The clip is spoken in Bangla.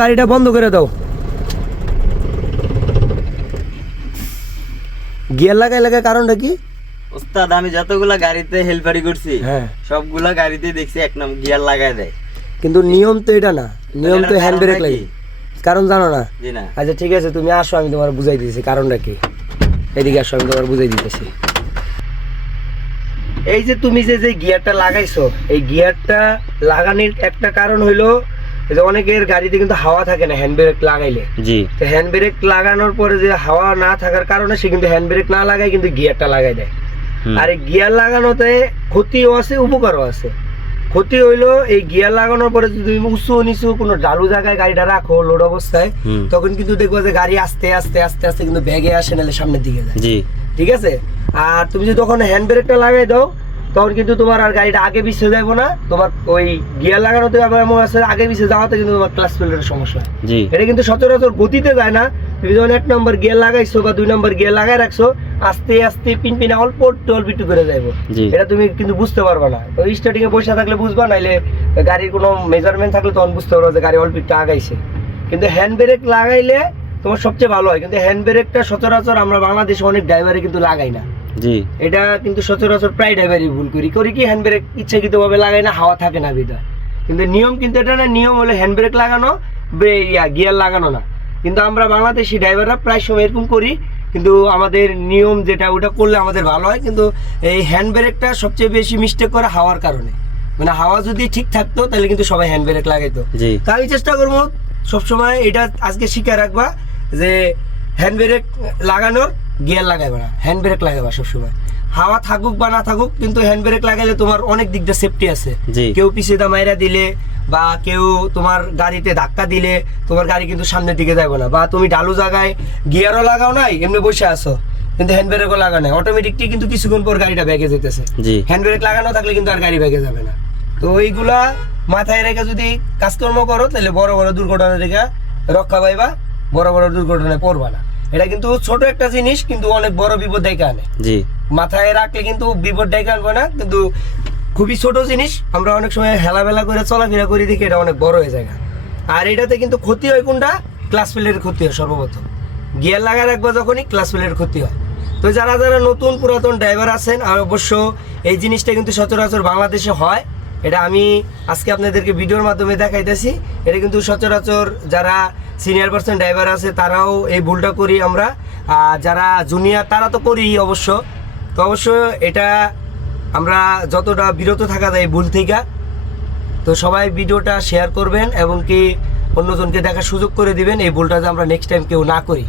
গাড়িটা বন্ধ করে দাও। গিয়ার লাগাই লাগাই কারণটা কি? ওস্তাদ আমি যতগুলা গাড়িতে হেল্পারি করছি সবগুলা গাড়িতে দেখছি এক নাম গিয়ার লাগাই দেয়, কিন্তু নিয়ম তো এটা না, নিয়ম তো হ্যান্ড ব্রেক লাগে। কারণ জানো না? জি না। আচ্ছা ঠিক আছে, তুমি আসো, আমি তোমার বুঝাই দিতেছি কারণটা কি। এদিকে আসো, আমি তোমার বুঝাই দিতেছি। এই যে তুমি যে গিয়ারটা লাগাইছো, এই গিয়ারটা লাগানোর একটা কারণ হইলো যে অনেকের গাড়িতে কিন্তু হাওয়া থাকে না হ্যান্ড ব্রেক লাগাইলে। জি। তো হ্যান্ড ব্রেক লাগানোর পরে যে হাওয়া না থাকার কারণে সে কিন্তু হ্যান্ড ব্রেক না লাগায় কিন্তু গিয়ারটা লাগাই দেয়। আর এই গিয়ার লাগানোতে ক্ষতিও আছে উপকারও আছে। ক্ষতি হইলো এই গিয়ার লাগানোর পরে যদি তুমি উঁচু নিচু কোনো ডালু জায়গায় গাড়িটা রাখো লোড অবস্থায়, তখন কিন্তু দেখবো যে গাড়ি আস্তে আস্তে আস্তে আস্তে কিন্তু ব্যাগে আসে, নাহলে সামনের দিকে যায়। ঠিক আছে। আর তুমি যদি তখন হ্যান্ড ব্রেকটা লাগাই দাও, তখন কিন্তু তোমার আর গাড়িটা আগে পিছিয়ে যাবো না। তোমার ওই গিয়ার লাগানোতে আবার এমন আছে, আগে পিছিয়ে যাওয়াতে কিন্তু তোমার ক্লাচ প্লেটের সমস্যা হয়। এটা কিন্তু সচরাচর গতিতে যায় না। তুমি যখন 1 নম্বর গিয়ার লাগাইছো বা 2 নম্বর গিয়ার লাগাই রাখছো, আস্তে আস্তে পিনপিনে অল্প একটু করে যাইবো, এটা তুমি কিন্তু বুঝতে পারবে না। ওই স্টার্টিং এ বসে থাকলে বুঝবা, নাইলে গাড়ির কোনো মেজারমেন্ট থাকলে তখন বুঝতে পারবে যে গাড়ি অল্প একটু আগাইছে। কিন্তু হ্যান্ড ব্রেক লাগাইলে তোমার সবচেয়ে ভালো হয়। কিন্তু হ্যান্ড ব্রেকটা সচরাচর আমরা বাংলাদেশে অনেক ড্রাইভারে কিন্তু লাগাই না। এটা কিন্তু সচরাচর প্রায় ড্রাইভারই ভুল করি কি হ্যান্ড ব্রেক ইচ্ছাকৃত ভাবে লাগাই না, হাওয়া থাকে না বিধা। কিন্তু নিয়ম কিন্তু এটা না, নিয়ম হলো হ্যান্ড ব্রেক লাগানো, গিয়ার লাগানো না। কিন্তু আমরা বাংলাদেশি ড্রাইভাররা প্রায় সময় এরকম করি, কিন্তু আমাদের নিয়ম যেটা ওটা করলে আমাদের ভালো হয়। কিন্তু এই হ্যান্ড ব্রেকটা সবচেয়ে বেশি মিস্টেক করে হাওয়ার কারণে। মানে হাওয়া যদি ঠিক থাকতো তাহলে কিন্তু সবাই হ্যান্ড ব্রেক লাগাইতো। তাই আমি চেষ্টা করবো সবসময় এটা আজকে শিখে রাখবা যে হ্যান্ড ব্রেক লাগানোর, গিয়ার লাগাইবা না, হ্যান্ড ব্রেক লাগাইবা সবসময়। হাওয়া থাকুক বা না থাকুক, কিন্তু হ্যান্ড ব্রেক লাগাইলে তোমার অনেক দিক দিয়ে সেফটি আছে। কেউ পিছিয়ে মাইরা দিলে বা কেউ তোমার গাড়িতে ধাক্কা দিলে তোমার গাড়ি কিন্তু সামনের দিকে যাবে না। বা তুমি ডালু জায়গায় গিয়ারও লাগাও নাই, এমনি বসে আছো, কিন্তু হ্যান্ড ব্রেকও লাগানো নাই, অটোমেটিকলি কিন্তু কিছুক্ষণ পর গাড়িটা ব্যাগে যেতেছে। হ্যান্ড ব্রেক লাগানো থাকলে কিন্তু আর গাড়ি ব্যাগে যাবে না। তো ওইগুলা মাথায় রেখে যদি কাজকর্ম করো, তাহলে বড় বড় দুর্ঘটনা থেকে রক্ষা পাইবা, বড় বড় দুর্ঘটনায় পড়বা না। এটা কিন্তু ছোট একটা জিনিস, কিন্তু অনেক বড় বিপদ ডেকে আনে। মাথায় রাখলে কিন্তু বিপদ ডেকে আনবে না, কিন্তু খুবই ছোট জিনিস। আমরা অনেক সময় হেলাবেলা করে চলাফেরা করি দেখি এটা অনেক বড় হয়ে যায়। আর এটাতে কিন্তু ক্ষতি হয় কোনটা? ক্লাচ প্লেটের ক্ষতি হয় সর্বপ্রথম। গিয়ার লাগা রাখবো যখনই ক্লাচ প্লেটের ক্ষতি হয়। তো যারা যারা নতুন পুরাতন ড্রাইভার আছেন, আর অবশ্য এই জিনিসটা কিন্তু সচরাচর বাংলাদেশে হয়, এটা আমি আজকে আপনাদেরকে ভিডিওর মাধ্যমে দেখাইতেছি। এটা কিন্তু সচরাচর যারা সিনিয়র পার্সন ড্রাইভার আছে তারাও এই ভুলটা করি আমরা, আর যারা জুনিয়র তারা তো করি অবশ্য। তো অবশ্য এটা আমরা যতটা বিরত থাকা যায় এই ভুল থেকে। তো সবাই ভিডিওটা শেয়ার করবেন এবং কি অন্যজনকে দেখার সুযোগ করে দিবেন, এই ভুলটা যে আমরা নেক্সট টাইম কেউ না করি।